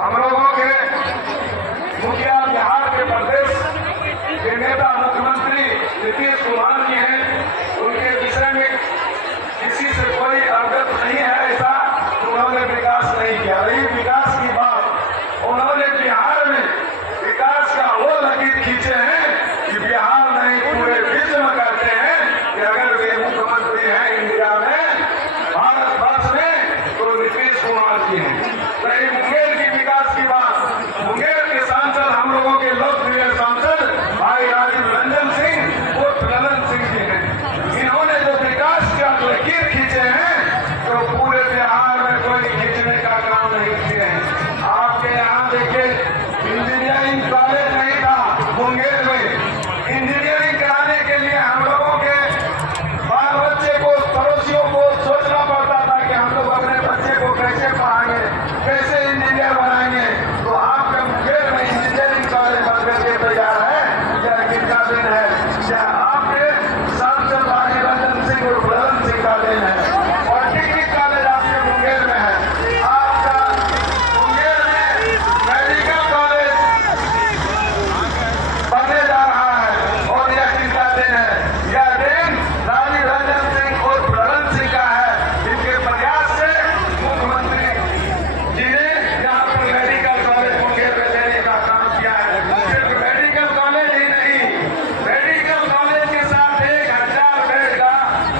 हम लोगों के मुखिया बिहार के प्रदेश के नेता मुख्यमंत्री नीतीश कुमार जी हैं, उनके विषय में किसी से कोई अवगत नहीं है ऐसा उन्होंने विकास नहीं किया। रही विकास की बात, उन्होंने बिहार में विकास का वो लकीर खींचे हैं कि बिहार नहीं पूरे विश्व में करते हैं कि अगर वे मुख्यमंत्री हैं इंडिया में, भारत वर्ष में, तो नीतीश कुमार जी हैं। रही मुंगेर की विकास की बात, मुंगेर के सांसद हम लोगों के लोकप्रिय सांसद भाई राजीव रंजन सिंह उर्फ ललन सिंह जी हैं। इन्होंने जो विकास का लकीर खींचे हैं तो पूरे बिहार में कोई खींचने का काम नहीं किए हैं। आपके यहाँ देखिए इंजीनियरिंग कॉलेज नहीं था मुंगेर में, इंजीनियरिंग कराने के लिए हम लोगों के बाल बच्चे को, पड़ोसियों को सोचना पड़ता था कि हम लोग अपने बच्चे को कैसे पढ़ाएंगे, कैसे इंजीनियर बनाएंगे। तो आपके मुंगेर में इंजीनियरिंग कॉलेज बनने के तैयार है, यह किसका दिन है? यह आपके सांसद भाई रंजन सिंह और ललन सिंह का दिन है। पॉलिटेक्निक कॉलेज आपके मुंगेर में है, आपका मुंगेर में मेडिकल कॉलेज बनने जा रहा है और यह किसका दिन है? यह दिन राजीव रंजन सिंह और ललन सिंह का है। इनके प्रयास से मुख्यमंत्री जी ने यहाँ पर मेडिकल कॉलेज मुंगेर में देने का काम किया है। सिर्फ मेडिकल कॉलेज ही नहीं, मेडिकल कॉलेज के साथ 1000 बेड का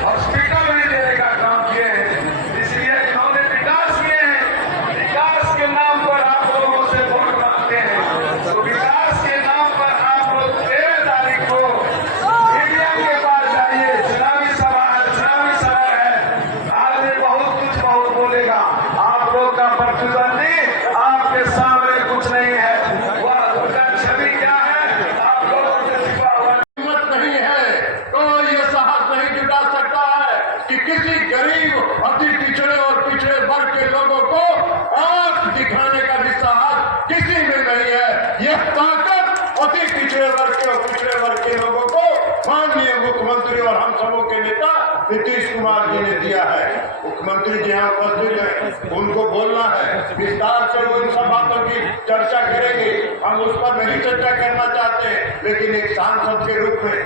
हॉस्पिटल भी देने का काम किए हैं। इसलिए इन्होंने विकास किए हैं। विकास के नाम पर आप लोगों से वोट मांगते हैं, तो विकास के नाम पर आप लोग 13 तारीख को मीडिया के पास जाइए। चुनावी सभा है, आदमी बहुत बोलेगा। आप लोग का प्रतिद्वंदी आपके सामने कुछ नहीं है, वह उसका छवि क्या है आप लोगों से छिपा हुआ हिम्मत नहीं है। तो ये साहस नहीं जुटा सकता है कि किसी गरीब, अति पिछड़े और पिछड़े वर्ग के लोगों को आंख दिखाने का भी साहस किसी में नहीं है। यह ताकत अति पिछड़े वर्ग के और पिछड़े वर्ग के लोगों को माननीय मुख्यमंत्री और हम सबों के नेता नीतीश कुमार जी ने दिया है। मुख्यमंत्री जी यहाँ उपस्थित हैं, उनको बोलना है, विस्तार से वो इन सब बातों की चर्चा करेंगे। हम उस पर नहीं चर्चा करना चाहते, लेकिन एक सांसद के रूप में,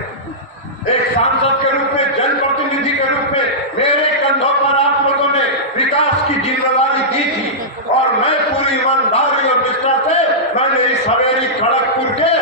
जनप्रतिनिधि के रूप में मेरे कंधों पर आप लोगों ने विकास की जिम्मेवारी दी थी और मैं पूरी ईमानदारी और निष्ठा से मैंने इस हवेली खड़गपुर के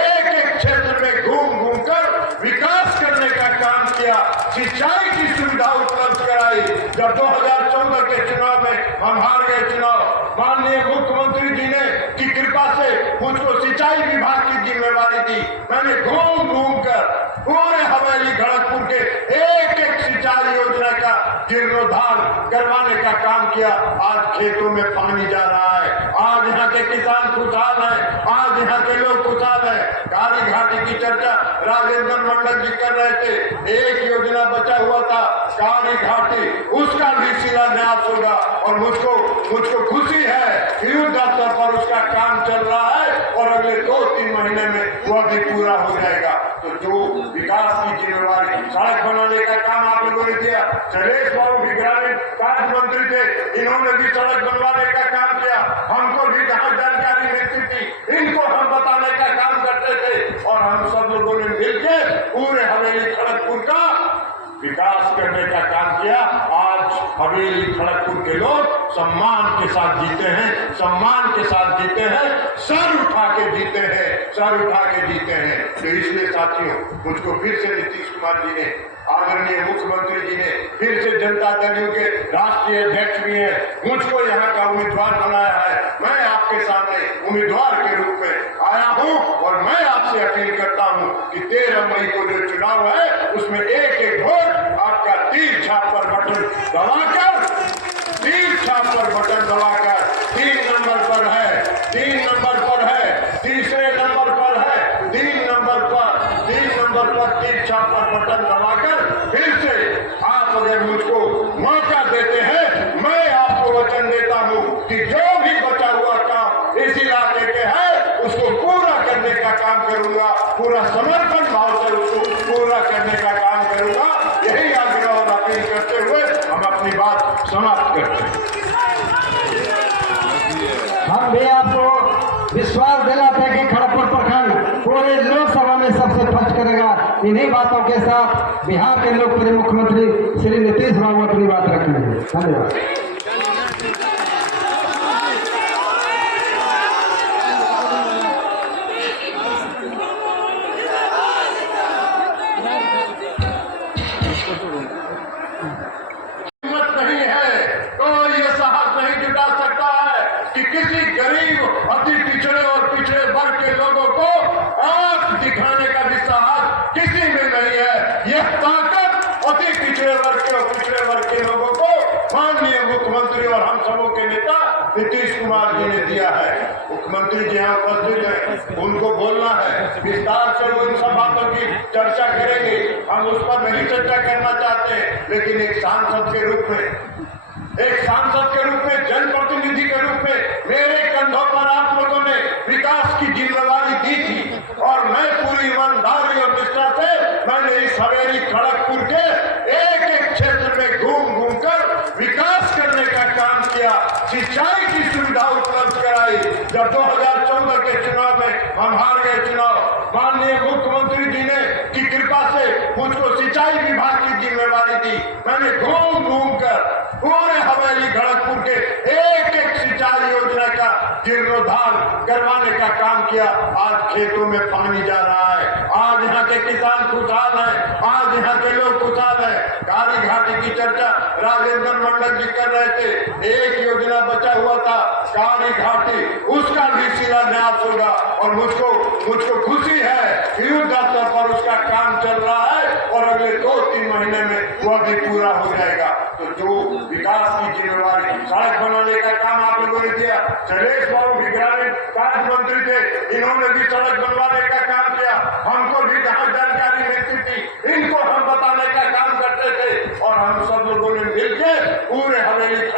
एक क्षेत्र में घूम कर विकास करने का काम किया। सिंचाई की सुविधा उपलब्ध कराई। जब 2014 के चुनाव में हम हार गए चुनाव, माननीय मुख्यमंत्री जी ने की कृपा से मुझको सिंचाई विभाग की जिम्मेवारी दी। मैंने घूम कर पूरे हवेली खड़गपुर के एक सिंचाई योजना का जीर्णोद्धार करवाने का काम किया। आज खेतों में पानी जा रहा है, आज यहाँ के किसान खुशहाल हैं, आज यहाँ के लोग खुशहाल हैं। काली घाटी की चर्चा राजेंद्र मंडल जी कर रहे थे। एक योजना बचा हुआ था काली घाटी, उसका भी शिलान्यास होगा और मुझको खुशी है कि युद्ध स्तर पर उसका काम चल रहा है और अगले 2-3 महीने में वह भी पूरा हो जाएगा। तो जो विकास की जिम्मेवारी, सड़क बनाने का काम आप लोगों ने दिया, शैलेश बाबू भी ग्रामीण कार्य मंत्री थे, इन्होंने भी सड़क बनवाने का काम किया। हमको भी जहाँ जानकारी मिलती थी इनको हम बताने का काम करते थे और हम सब लोगों ने मिलकर पूरे हवेली खड़गपुर का विकास करने का काम किया। आज हवेली खड़गपुर के लोग सम्मान के साथ जीते हैं, सम्मान के साथ जीते हैं, सर उठा के जीते हैं। तो इसलिए साथियों, मुझको फिर से नीतीश कुमार जी ने, आदरणीय मुख्यमंत्री जी ने, फिर से जनता दल के राष्ट्रीय अध्यक्ष भी हैं, मुझको यहाँ का उम्मीदवार बनाया है। मैं आपके सामने उम्मीदवार के रूप में आया हूँ और मैं आपसे अपील करता हूँ कि 13 मई को जो चुनाव है उसमें एक वोट आपका तीर छाप पर बटन दबाकर 3 नंबर पर है, 3 नंबर पर है, तीसरे नंबर पर है, 3 नंबर पर तीर छाप पर बटन दबाकर फिर से आप अगर मुझको मौका देते हैं, मैं आपको वचन देता हूँ कि जो भी बचा हुआ काम इस इलाके के है उसको पूरा करने का काम करूंगा, पूरा समर्पण भाव से उसको पूरा करने का काम करूंगा। यही आग्रह और अपील करते हुए हम अपनी बात समाप्त करते हैं। हम भी आप विश्वास दिलाते हैं कि खड़गपुर प्रखंड पूरे लोकसभा में सबसे फर्स्ट करेगा। इन्हीं बातों के साथ बिहार के लोकप्रिय मुख्यमंत्री श्री नीतीश बाबू अपनी बात रखेंगे। धन्यवाद। नहीं है तो ये साहस नहीं जुटा सकता है कि किसी गरीब अति पिछड़े और पिछड़े वर्ग के लोगों को आंख दिखाने का भी साहस किसी में नहीं है। यह ताकत अति पिछड़े वर्ग के और पिछड़े वर्ग के लोगों को माननीय मुख्यमंत्री और हम सबों के नेता नीतीश कुमार जी ने दिया है। मुख्यमंत्री जी यहाँ उपस्थित हैं, उनको बोलना है विस्तार से, वो इन सब बातों की चर्चा करेंगे। हम उस पर नहीं चर्चा करना चाहते हैं, लेकिन एक सांसद के रूप में जनप्रतिनिधि के रूप में मेरे कंधों पर आप लोगों ने विकास की जिम्मेवारी दी थी और मैं पूरी ईमानदारी और निष्ठा से मैंने इस हवेली खड़गपुर के एक एक क्षेत्र में घूम कर विकास करने का काम किया, सिंचाई की सुविधा उपलब्ध कराई। जब 2014 के चुनाव में हम हार गए चुनाव, माननीय मुख्यमंत्री जी ने की कृपा से मुझको सिंचाई विभाग की जिम्मेवारी दी। मैंने घूम कर पूरे हवेली खड़गपुर के एक एक सिंचाई योजना का जीर्णोद्धार करवाने का काम किया। आज खेतों में पानी जा रहा है, आज यहाँ के किसान खुशहाल है, आज यहाँ के लोग खुशहाल है। काली घाटी की चर्चा राजेंद्र मंडल जी कर रहे थे, एक योजना बचा हुआ था काली घाटी, उसका भी शिलान्यास होगा और मुझको खुशी है कि युद्ध स्तर पर उसका काम चल रहा है और अगले 2-3 महीने में वह भी पूरा हो जाएगा। तो जो विकास की जिम्मेवारी सड़क बनाने का काम आप लोगों ने किया, शैलेश बाबू भी ग्रामीण कार्य मंत्री थे, इन्होंने भी सड़क बनवाने का काम किया। हमको भी जहाँ जानकारी मिलती थी इनको हम बताने का काम करते थे और हम सब लोगों ने मिलकर पूरे हवेली